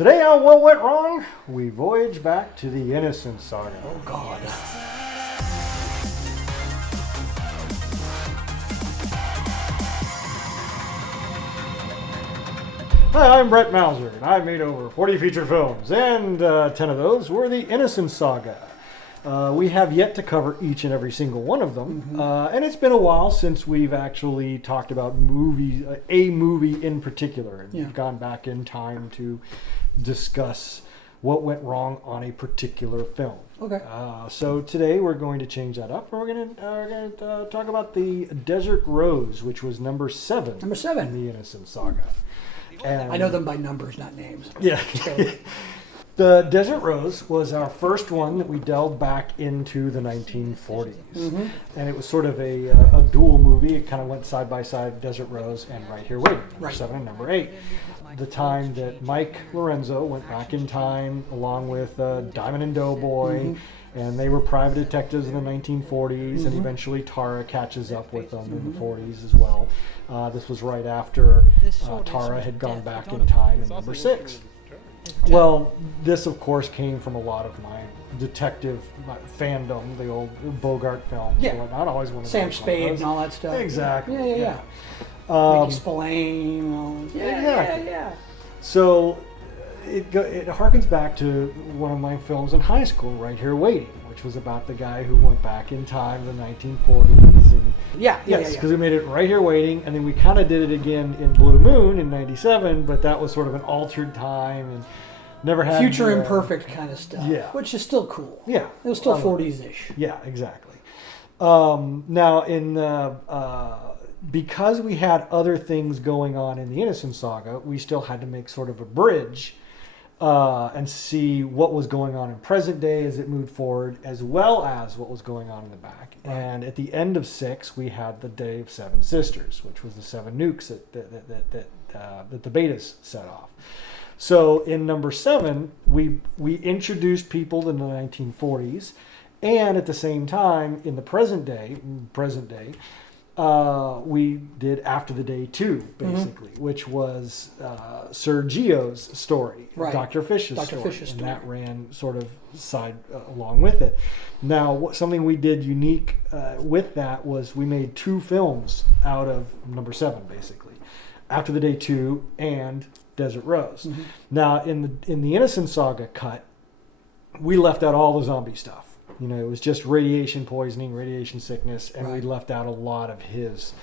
Today on What Went Wrong, we voyage back to the Innocence Saga. Oh, God. Hi, I'm Brett Mauser, and I've made over 40 feature films, and 10 of those were the Innocence Saga. We have yet to cover each and every single one of them, and it's been a while since we've actually talked about movies, a movie in particular, and gone back in time to discuss what went wrong on a particular film. Okay. So today we're going to change that up, and we're going to talk about the Desert Rose, which was number 7. Number 7 in the Innocence Saga. And I know them by numbers, not names. Yeah. So. The Desert Rose was our first one that we delved back into the 1940s. Mm-hmm. And it was sort of a dual movie. It kind of went side by side, Desert Rose and Right Here Waiting, number 7 and number 8. The time that Mike Lorenzo went back in time along with Diamond and Doughboy, and they were private detectives in the 1940s, and eventually Tara catches up with them in the 40s as well. This was right after Tara had gone back in time in number 6. Well, this of course came from a lot of my detective fandom, the old Bogart films. Yeah. And whatnot. I always wanted Sam Spade and all that stuff. Exactly. Yeah. Mickey Spillane. Yeah. So it harkens back to one of my films in high school, Right Here Waiting, which was about the guy who went back in time, the 1940s. And yes, because we made it Right Here Waiting, and then we kind of did it again in Blue Moon in '97, but that was sort of an altered time and never had future imperfect kind of stuff. Yeah, which is still cool. Yeah, it was still 40s-ish. Yeah, exactly. Now in because we had other things going on in the Innocence Saga, we still had to make sort of a bridge and see what was going on in present day as it moved forward, as well as what was going on in the back. Right. And at the end of 6, we had the Day of 7 Sisters, which was the 7 nukes that the betas set off. So in number 7, we introduced people in the 1940s, and at the same time, in the present day, we did After the Day 2, basically, which was Sergio's story, right. Dr. Fish's story, and that ran sort of side along with it. Now, something we did unique with that was we made 2 films out of number 7, basically, After the Day 2 and Desert Rose. Now, in the Innocence Saga cut, we left out all the zombie stuff. You know, it was just radiation poisoning, radiation sickness, and we left out a lot of his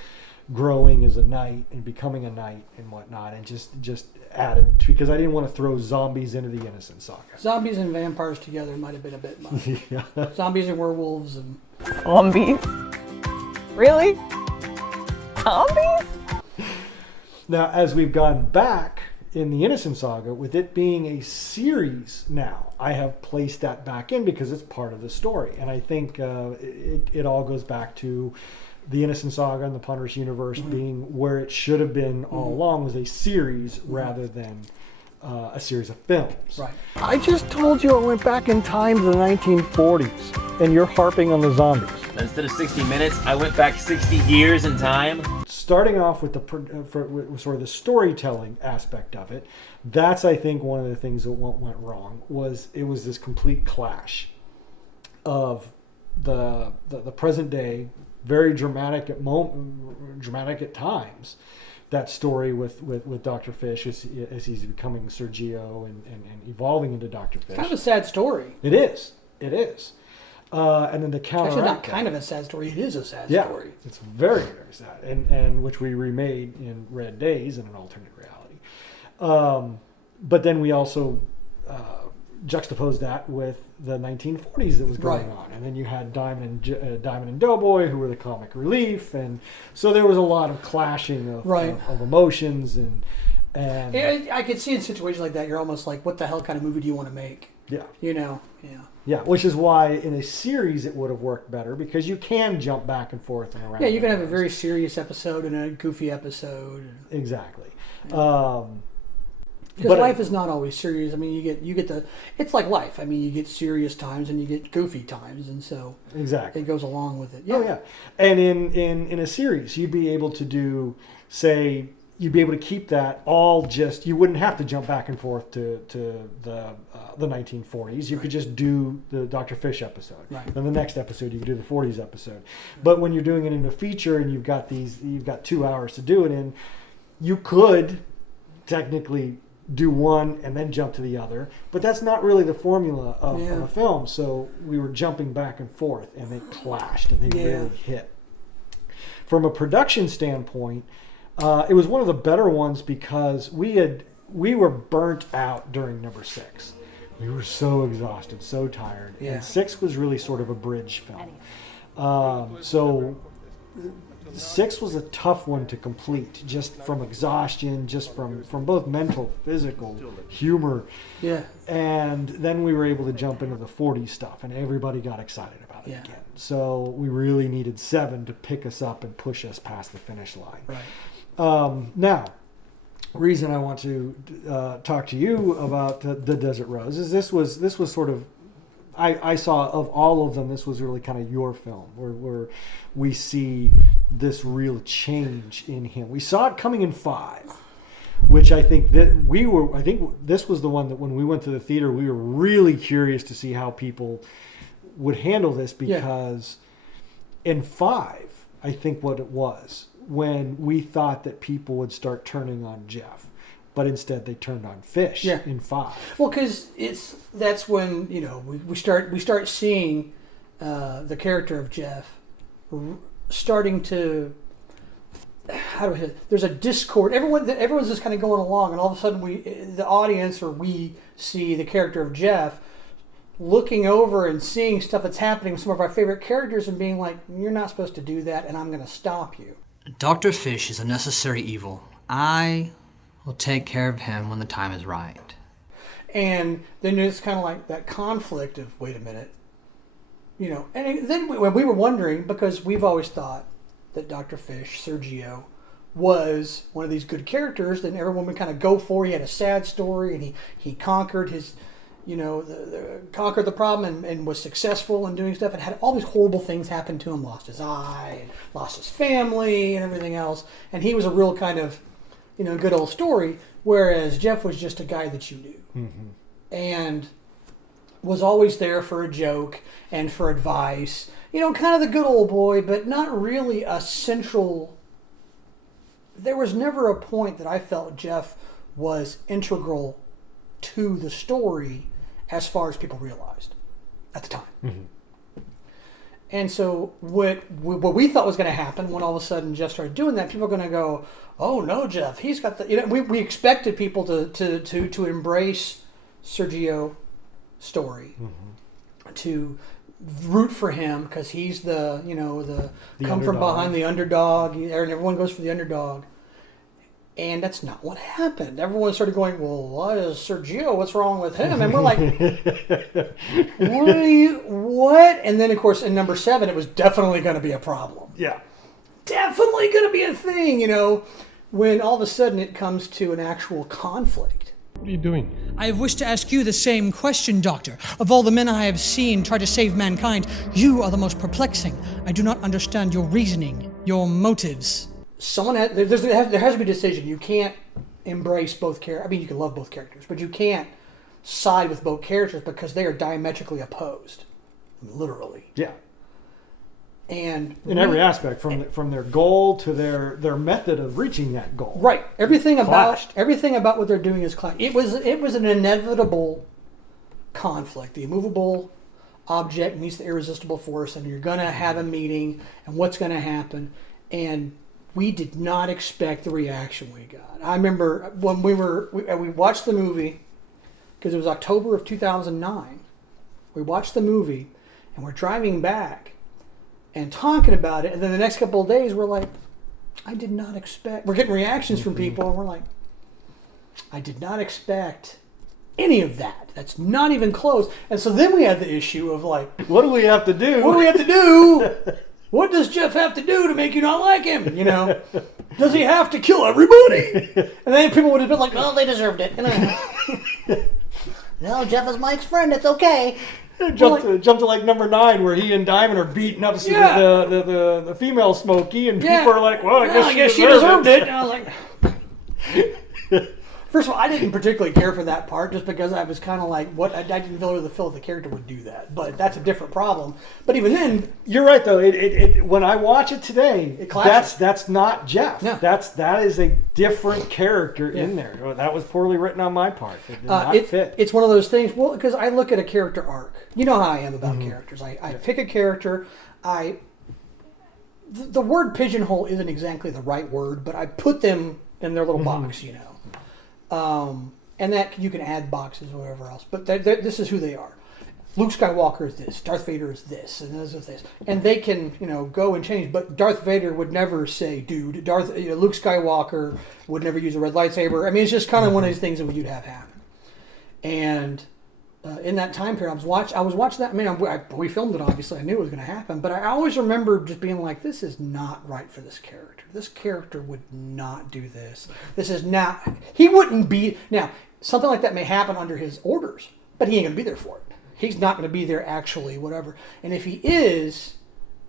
growing as a knight and becoming a knight and whatnot, and just added, because I didn't want to throw zombies into the Innocence Saga. Zombies and vampires together might have been a bit much. Yeah. Zombies and werewolves and... Zombies? Really? Zombies? Now, as we've gone back in the Innocence Saga, with it being a series now, I have placed that back in because it's part of the story. And I think it all goes back to the Innocence Saga and the Ponderous Universe being where it should have been all along, was a series rather than a series of films. Right. I just told you I went back in time to the 1940s, and you're harping on the zombies. Instead of 60 minutes, I went back 60 years in time. Starting off with with sort of the storytelling aspect of it, that's, I think, one of the things that went wrong. Was this complete clash of the present day, very dramatic at times, that story with Dr. Fish as he's becoming Sergio and evolving into Dr. Fish. Kind of a sad story. It is. And then the counter. Actually, not kind of a sad story. It is a sad story. It's very, very sad, and which we remade in Red Days in an alternate reality. But then we also juxtaposed that with the 1940s that was going on, and then you had Diamond and Doughboy, who were the comic relief, and so there was a lot of clashing of emotions and. I could see in situations like that, you're almost like, what the hell kind of movie do you want to make? Yeah. You know? Yeah, which is why in a series it would have worked better, because you can jump back and forth and around. Yeah, you can have a very serious episode and a goofy episode. Exactly. Because life is not always serious. I mean, you get the. It's like life. I mean, you get serious times and you get goofy times, and so exactly it goes along with it. Yeah. Oh yeah, and in a series, you'd be able to do, say, you'd be able to keep that all just, you wouldn't have to jump back and forth to the 1940s. You could just do the Dr. Fish episode. Right. Then the next episode, you could do the 40s episode. But when you're doing it in a feature and you've got 2 hours to do it in, you could technically do one and then jump to the other. But that's not really the formula of a film. So we were jumping back and forth, and they clashed, and they really hit. From a production standpoint, it was one of the better ones because we were burnt out during number 6. We were so exhausted, so tired. Yeah. And 6 was really sort of a bridge film. So 6 was a tough one to complete, just from exhaustion, just from both mental, physical, humor. Yeah. And then we were able to jump into the 40s stuff, and everybody got excited about it again. So we really needed 7 to pick us up and push us past the finish line. Right. Now, reason I want to talk to you about the Desert Rose is this was sort of, I saw of all of them, this was really kind of your film where we see this real change in him. We saw it coming in 5, which I think this was the one that when we went to the theater, we were really curious to see how people would handle this, because in 5, I think what it was, when we thought that people would start turning on Jeff, but instead they turned on Fish in 5. Well, because that's when we start seeing the character of Jeff starting to, how do I say it? There's a discord. Everyone's just kind of going along, and all of a sudden the audience we see the character of Jeff looking over and seeing stuff that's happening with some of our favorite characters and being like, "You're not supposed to do that, and I'm going to stop you." Dr. Fish is a necessary evil. I will take care of him when the time is right. And then it's kind of like that conflict of, wait a minute. And then when we were wondering, because we've always thought that Dr. Fish, Sergio, was one of these good characters that everyone would kind of go for. He had a sad story, and he conquered his, conquered the problem and was successful in doing stuff, and had all these horrible things happen to him, lost his eye, and lost his family, and everything else. And he was a real kind of, good old story, whereas Jeff was just a guy that you knew. Mm-hmm. And was always there for a joke and for advice. Kind of the good old boy, but not really a central. There was never a point that I felt Jeff was integral to the story as far as people realized at the time. Mm-hmm. And so what we thought was going to happen when all of a sudden Jeff started doing that, people are going to go, "Oh no, Jeff, he's got the." We expected people to embrace Sergio story, mm-hmm. to root for him because he's the come underdog. From behind the underdog, and everyone goes for the underdog. And that's not what happened. Everyone started going, "Well, what is Sergio? What's wrong with him?" And we're like, what? And then, of course, in number 7, it was definitely going to be a problem. Yeah. Definitely going to be a thing, when all of a sudden it comes to an actual conflict. What are you doing? I have wished to ask you the same question, Doctor. Of all the men I have seen try to save mankind, you are the most perplexing. I do not understand your reasoning, your motives. There has to be a decision. You can't embrace both characters. I mean, you can love both characters, but you can't side with both characters because they are diametrically opposed, literally. Yeah. And in every aspect, from their goal to their method of reaching that goal. Right. Everything about what they're doing is clashed. It was an inevitable conflict. The immovable object meets the irresistible force, and you're going to have a meeting, and what's going to happen, and we did not expect the reaction we got. I remember when we watched the movie, because it was October of 2009. We watched the movie, and we're driving back and talking about it. And then the next couple of days, we're like, I did not expect. We're getting reactions from people, and we're like, I did not expect any of that. That's not even close. And so then we had the issue of like, what do we have to do? What do we have to do? What does Jeff have to do to make you not like him? Does he have to kill everybody? And then people would have been like, well, they deserved it. No, Jeff is Mike's friend. It's okay. Jump to like number 9 where he and Diamond are beating up the female Smokey, and people are like, well, I guess she deserved it. And I was like, First of all, I didn't particularly care for that part just because I was kind of like, what? I didn't feel that the character would do that. But that's a different problem. But even then, You're right, though. When I watch it today, It clashes. that's not Jeff. No. That is a different character in there. That was poorly written on my part. It did not fit. it's one of those things. Well, because I look at a character arc. You know how I am about characters. I pick a character. The word pigeonhole isn't exactly the right word, but I put them in their little box, you know. And that you can add boxes or whatever else. But this is who they are. Luke Skywalker is this. Darth Vader is this, and this is this. And they can, go and change. But Darth Vader would never say, "Dude." Luke Skywalker would never use a red lightsaber. I mean, it's just kind of one of these things that you'd have happen. And in that time period, I was watching that. I mean, we filmed it. Obviously, I knew it was going to happen. But I always remember just being like, "This is not right for this character. This character would not do this. This is not. He wouldn't be now." Something like that may happen under his orders, but he ain't going to be there for it. He's not going to be there actually, whatever. And if he is,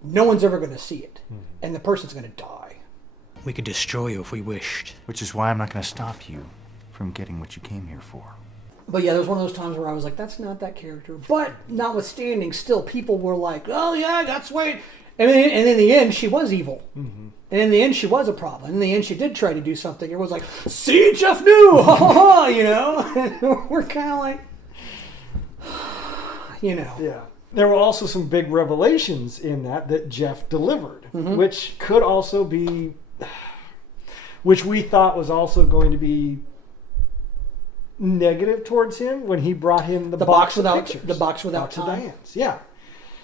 no one's ever going to see it. And the person's going to die. We could destroy you if we wished. Which is why I'm not going to stop you from getting what you came here for. But yeah, there was one of those times where I was like, that's not that character. But notwithstanding, still, people were like, oh yeah, that's why. And in the end, she was evil. Mm-hmm. And in the end, she was a problem. In the end, she did try to do something. It was like, see, Jeff knew, And we're kind of like, Yeah. There were also some big revelations in that Jeff delivered, which could also be, which we thought was also going to be negative towards him when he brought him the box without pictures. The box without time. Diane's. Yeah.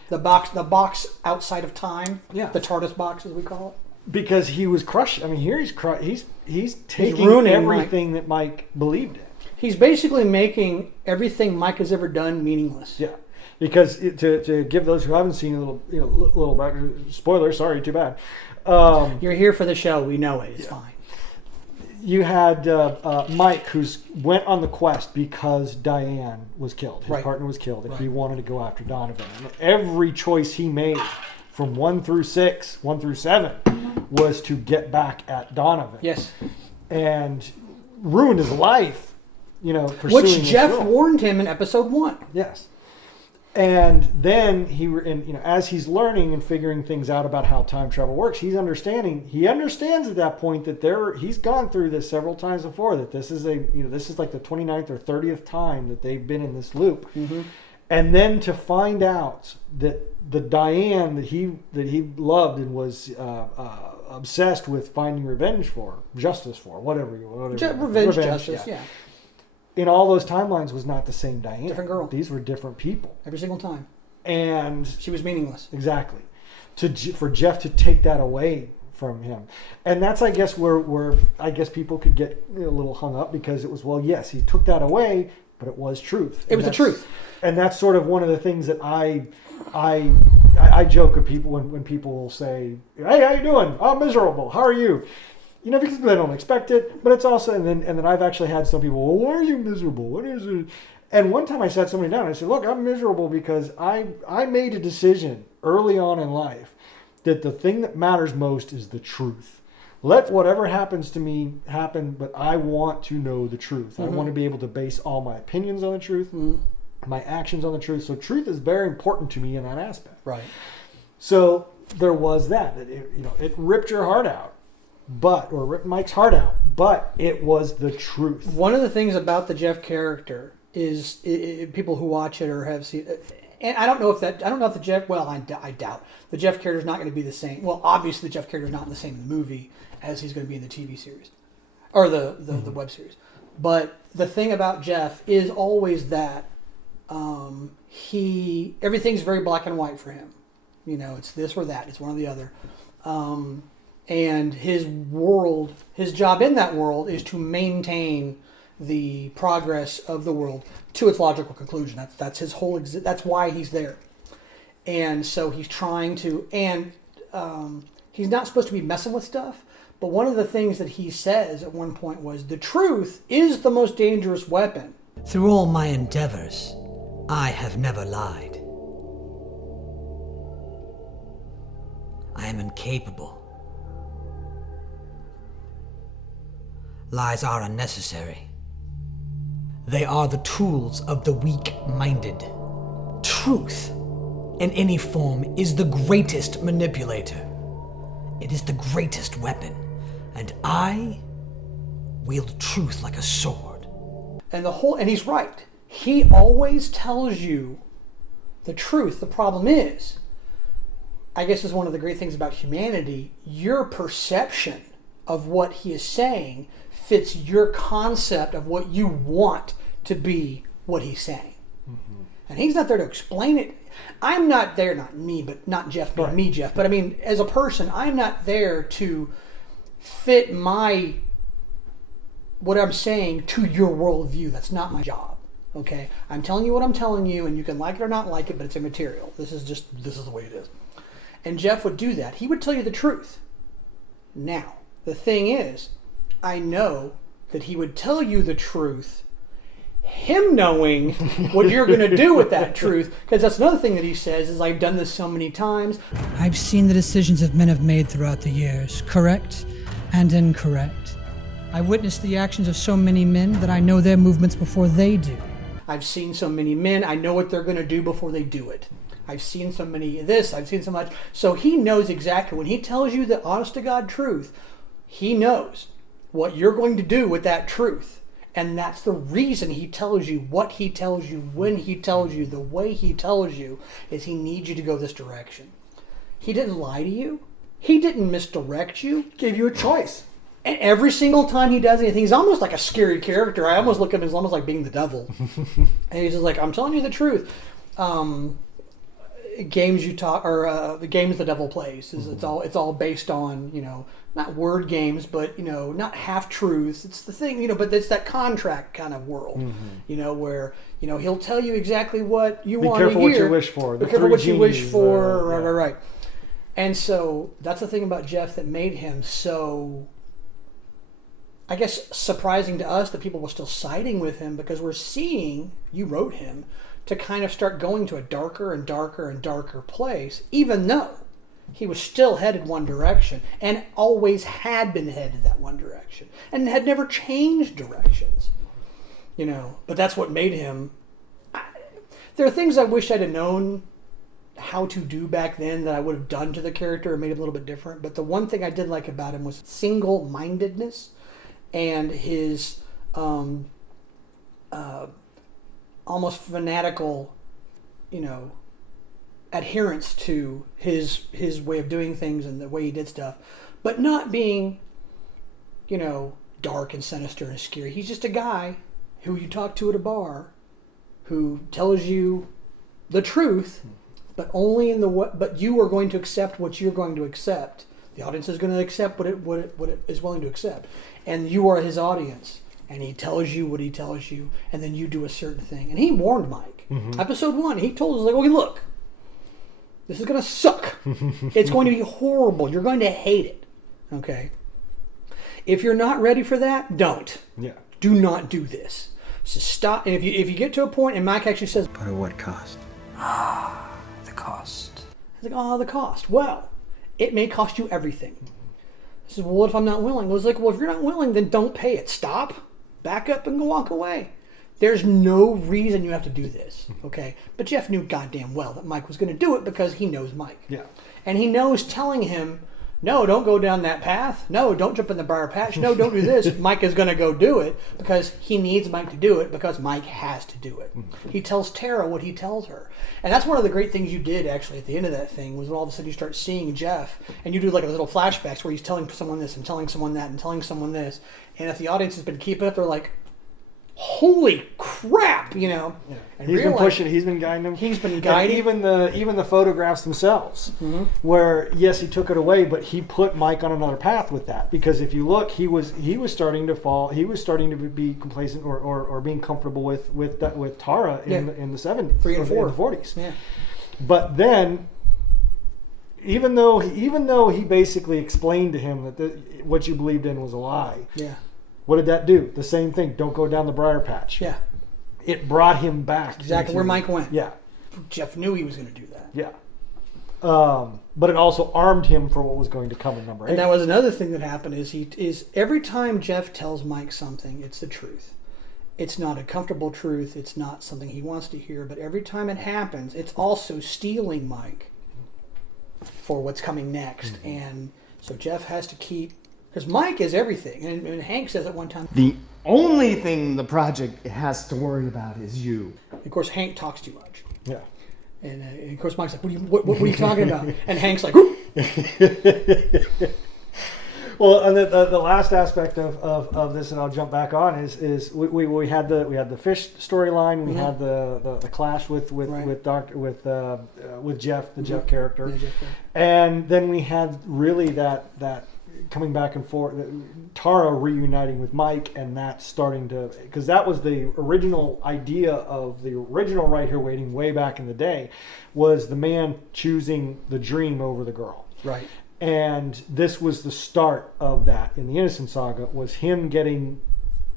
The box outside of time. Yeah. The TARDIS box, as we call it. Because he was crushed. I mean, here he's taking ruining everything that Mike believed in. He's basically making everything Mike has ever done meaningless. Yeah, because to give those who haven't seen a little back spoiler. Sorry, too bad. You're here for the show. We know it. It's fine. You had Mike, who's went on the quest because Diane was killed. His partner was killed, and he wanted to go after Donovan. And every choice he made, from 1 through 7, was to get back at Donovan. Yes, and ruined his life. Pursuing which Jeff this warned him in episode 1. Yes. And then as he's learning and figuring things out about how time travel works, he understands at that point that he's gone through this several times before, that this is this is like the 29th or 30th time that they've been in this loop. Mm-hmm. And then to find out that the Diane that he loved and was obsessed with finding justice for, whatever. Revenge, justice, yeah. In all those timelines was not the same Diane. Different girl. These were different people. Every single time. And she was meaningless. Exactly. For Jeff to take that away from him. And that's, I guess, where I guess people could get a little hung up, because it was, well, yes, he took that away, but it was truth. It was the truth. And that's sort of one of the things that I joke with people when people will say, hey, how you doing? I'm miserable. How are you? Because they don't expect it, but it's also, and then I've actually had some people, well, why are you miserable? What is it? And one time I sat somebody down and I said, look, I'm miserable because I made a decision early on in life that the thing that matters most is the truth. Let whatever happens to me happen, but I want to know the truth. Mm-hmm. I want to be able to base all my opinions on the truth, my actions on the truth. So truth is very important to me in that aspect. Right. So there was that. It ripped your heart out. Or ripped Mike's heart out, but it was the truth. One of the things about the Jeff character is people who watch it or have seen, and I don't know if the Jeff. Well, I doubt the Jeff character is not going to be the same. Well, obviously the Jeff character is not the same in the movie as he's going to be in the TV series or the web series. But the thing about Jeff is always that everything's very black and white for him. It's this or that. It's one or the other. And his job in that world is to maintain the progress of the world to its logical conclusion. That's his whole. That's why he's there. And so he's trying to, and he's not supposed to be messing with stuff. But one of the things that he says at one point was, the truth is the most dangerous weapon. Through all my endeavors, I have never lied. I am incapable. Lies are unnecessary. They are the tools of the weak-minded. Truth, in any form, is the greatest manipulator. It is the greatest weapon, and I wield truth like a sword. And he's right. He always tells you the truth. The problem is, I guess is one of the great things about humanity, your perception of what he is saying fits your concept of what you want to be what he's saying. Mm-hmm. And he's not there to explain it. I'm not there, not me, but not Jeff being me, Jeff. But I mean, as a person, I'm not there to fit what I'm saying to your worldview. That's not my job. Okay? I'm telling you what I'm telling you, and you can like it or not like it, but it's immaterial. This is the way it is. And Jeff would do that. He would tell you the truth. Now, the thing is, I know that he would tell you the truth, him knowing what you're going to do with that truth, because that's another thing that he says is, I've done this so many times. I've seen the decisions that men have made throughout the years, correct and incorrect. I've witnessed the actions of so many men that I know their movements before they do. I've seen so many men, I know what they're going to do before they do it. I've seen so many of this, I've seen so much. So he knows exactly, when he tells you the honest-to-God truth, he knows what you're going to do with that truth. And that's the reason he tells you what he tells you, when he tells you, the way he tells you, is he needs you to go this direction. He didn't lie to you. He didn't misdirect you. He gave you a choice. And every single time he does anything, he's almost like a scary character. I almost look at him as almost like being the devil. And he's just like, I'm telling you the truth. Games you talk, or the games the devil plays, is it's all based on, not word games, but not half truths. It's the thing, but it's that contract kind of world, where he'll tell you exactly what you want to hear. Be careful what you wish for. Be careful what you wish for. Right. And so that's the thing about Jeff that made him so, I guess, surprising to us that people were still siding with him, because we're seeing, you wrote him, to kind of start going to a darker and darker and darker place, even though he was still headed one direction and always had been headed that one direction and had never changed directions. But that's what made him... There are things I wish I'd have known how to do back then that I would have done to the character and made it a little bit different. But the one thing I did like about him was single-mindedness and his... almost fanatical, adherence to his way of doing things and the way he did stuff, but not being, dark and sinister and scary. He's just a guy who you talk to at a bar, who tells you the truth, but only but you are going to accept what you're going to accept. The audience is going to accept what it is willing to accept, and you are his audience. And he tells you what he tells you, and then you do a certain thing. And he warned Mike. Mm-hmm. Episode 1, he told us, okay, look, this is going to suck. It's going to be horrible. You're going to hate it. Okay? If you're not ready for that, don't. Yeah. Do not do this. So stop. And if you get to a point, and Mike actually says, But at what cost? The cost. He's like, the cost. Well, it may cost you everything. He says, well, what if I'm not willing? I was like, well, if you're not willing, then don't pay it. Stop. Back up and walk away. There's no reason you have to do this, okay? But Jeff knew goddamn well that Mike was going to do it because he knows Mike. Yeah. And he knows telling him, no, don't go down that path. No, don't jump in the briar patch. No, don't do this. Mike is going to go do it because he needs Mike to do it because Mike has to do it. He tells Tara what he tells her. And that's one of the great things you did, actually, at the end of that thing, was when all of a sudden you start seeing Jeff, and you do like a little flashbacks where he's telling someone this and telling someone that and telling someone this. And if the audience has been keeping it, they're like, holy crap, Yeah. And He's been pushing. He's been guiding them. He's been guiding. And even the photographs themselves, where yes, he took it away, but he put Mike on another path with that. Because if you look, he was starting to fall. He was starting to be complacent or being comfortable with Tara in the 70s, 3 and 4, in the 40s. Yeah. But then, even though he basically explained to him that what you believed in was a lie. Yeah. What did that do? The same thing. Don't go down the briar patch. Yeah. It brought him back. Exactly where Mike went. Yeah. Jeff knew he was going to do that. Yeah. But it also armed him for what was going to come in number 8. And that was another thing that happened is every time Jeff tells Mike something, it's the truth. It's not a comfortable truth. It's not something he wants to hear. But every time it happens, it's also steeling Mike for what's coming next. And so Jeff has to keep, because Mike is everything. And Hank says at one time, The only thing the project has to worry about is you. of course, Hank talks too much. Yeah. And of course, Mike's like, what are you talking about? And Hank's like, Well, and the last aspect of this, and I'll jump back on, is we had the fish storyline, we had the clash with Jeff, the Jeff character, Yeah, Jeff. and then we had really that coming back and forth, Tara reuniting with Mike, and that starting to, because that was the original idea of the original Right Here Waiting way back in the day, was the man choosing the dream over the girl. right. And this was the start of that in the Innocence Saga, was him getting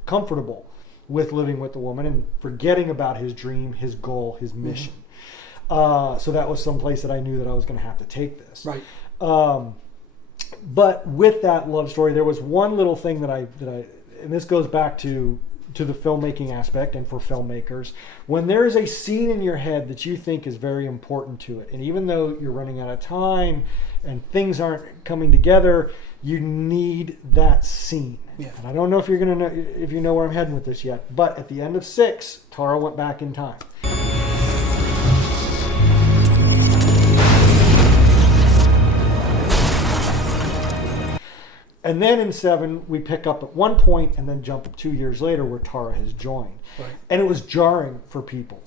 comfortable with living with the woman and forgetting about his dream, his goal, his mission. So that was someplace that I knew that I was going to have to take this. Right. But with that love story, there was one little thing that I and this goes back to the filmmaking aspect and for filmmakers. When there is a scene in your head that you think is very important to it, and even though you're running out of time and things aren't coming together, you need that scene. Yeah. And I don't know if you're gonna know, if you know where I'm heading with this yet, but at the end of 6, Tara went back in time. And then in 7, we pick up at one point and then jump 2 years later where Tara has joined. Right. And it was jarring for people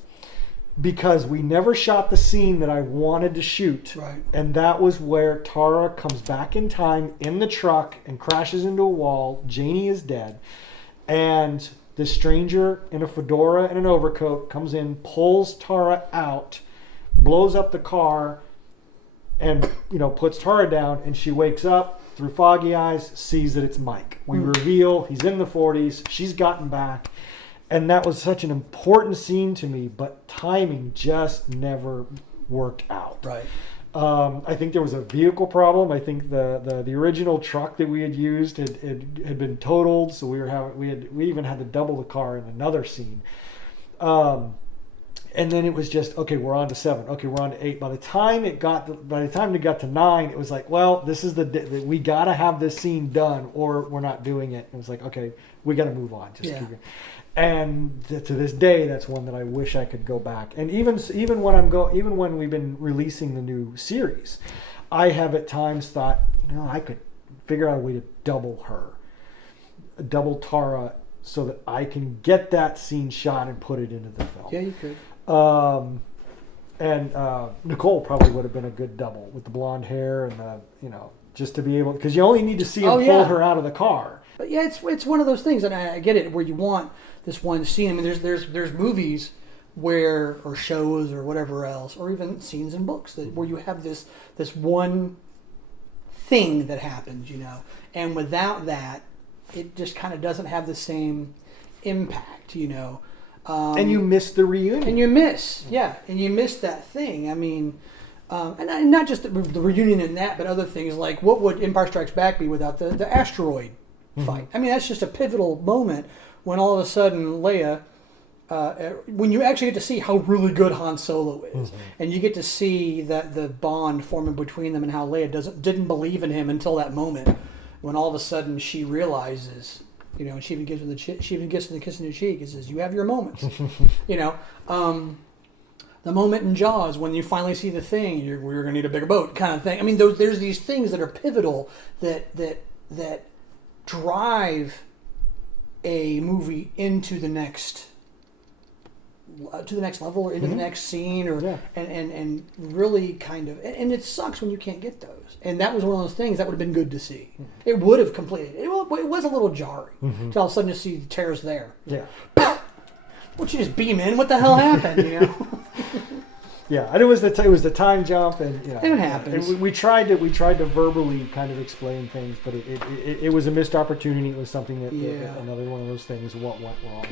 because we never shot the scene that I wanted to shoot. Right. And that was where Tara comes back in time in the truck and crashes into a wall. Janie is dead. And this stranger in a fedora and an overcoat comes in, pulls Tara out, blows up the car, and puts Tara down, and she wakes up through foggy eyes, sees that it's Mike. We reveal he's in the 40s, she's gotten back, and that was such an important scene to me, but timing just never worked out. Right. I think there was a vehicle problem. I think the original truck that we had used had been totaled, so we even had to double the car in another scene. And then it was just, okay, we're on to 7. Okay, we're on to 8. By the time it got to 9, it was like, well, this is we got to have this scene done, or we're not doing it. It was like, okay, we got to move on. Just keep it. And to this day, that's one that I wish I could go back. And even when we've been releasing the new series, I have at times thought, I could figure out a way to double Tara, so that I can get that scene shot and put it into the film. Yeah, you could. And Nicole probably would have been a good double with the blonde hair and just to be able, because you only need to see him pull her out of the car. But yeah, it's one of those things, and I get it, where you want this one scene. I mean, there's movies or shows or whatever else, or even scenes in books where you have this one thing that happens, and without that, it just kind of doesn't have the same impact, and you miss the reunion. And you miss that thing. I mean, and not just the reunion in that, but other things like, what would Empire Strikes Back be without the asteroid fight? I mean, that's just a pivotal moment when all of a sudden Leia, when you actually get to see how really good Han Solo is, and you get to see that the bond forming between them, and how Leia didn't believe in him until that moment, when all of a sudden she realizes, and she even gives him the kiss in the cheek and says, "You have your moments," The moment in Jaws when you finally see the thing, we're going to need a bigger boat, kind of thing. I mean, there's these things that are pivotal that drive a movie into the next level, or into the next scene, and really kind of, and it sucks when you can't get those. And that was one of those things that would have been good to see. It would have completed. It was a little jarring to all of a sudden just see Tara's there. Yeah. Won't you just beam in? What the hell happened? Yeah, and it was the time jump, and and it happens. And we tried to verbally kind of explain things, but it was a missed opportunity. It was something that another one of those things. What went wrong?